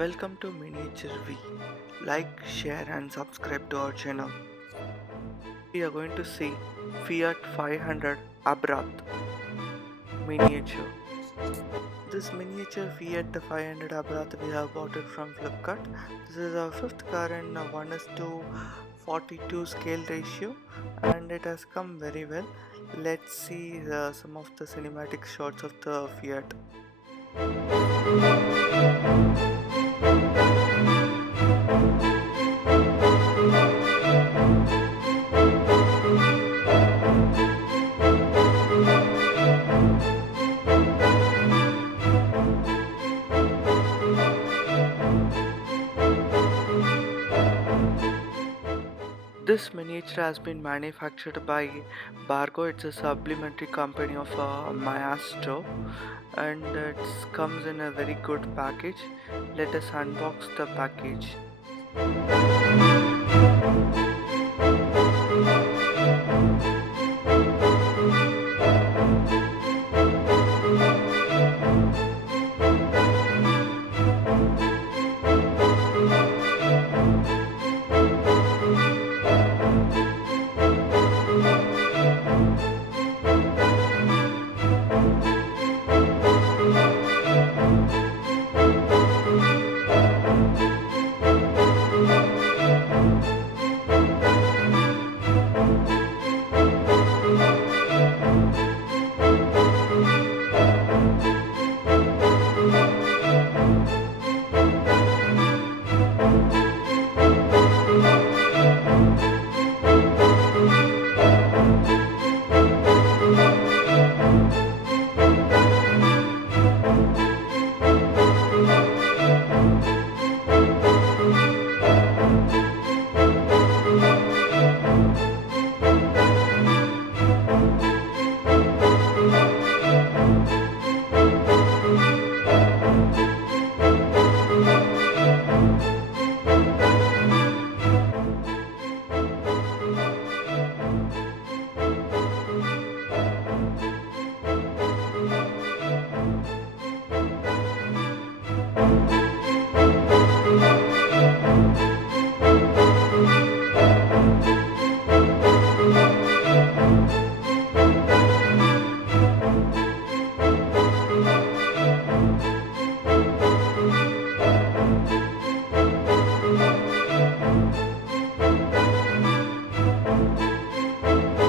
Welcome to miniaturev. Like, share and subscribe to our channel. We are going to see Fiat 500 Abrath miniature. This miniature Fiat 500 Abrath we have bought it from Flipkart. This is our fifth car in 1:42 scale ratio and it has come very well. Let's see some of the cinematic shots of the Fiat. This miniature has been manufactured by Burago. It's a supplementary company of Maestro and it comes in a very good package. Let us unbox the package.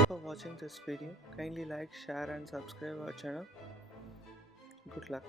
For watching this video, kindly like, share and subscribe our channel. Good luck.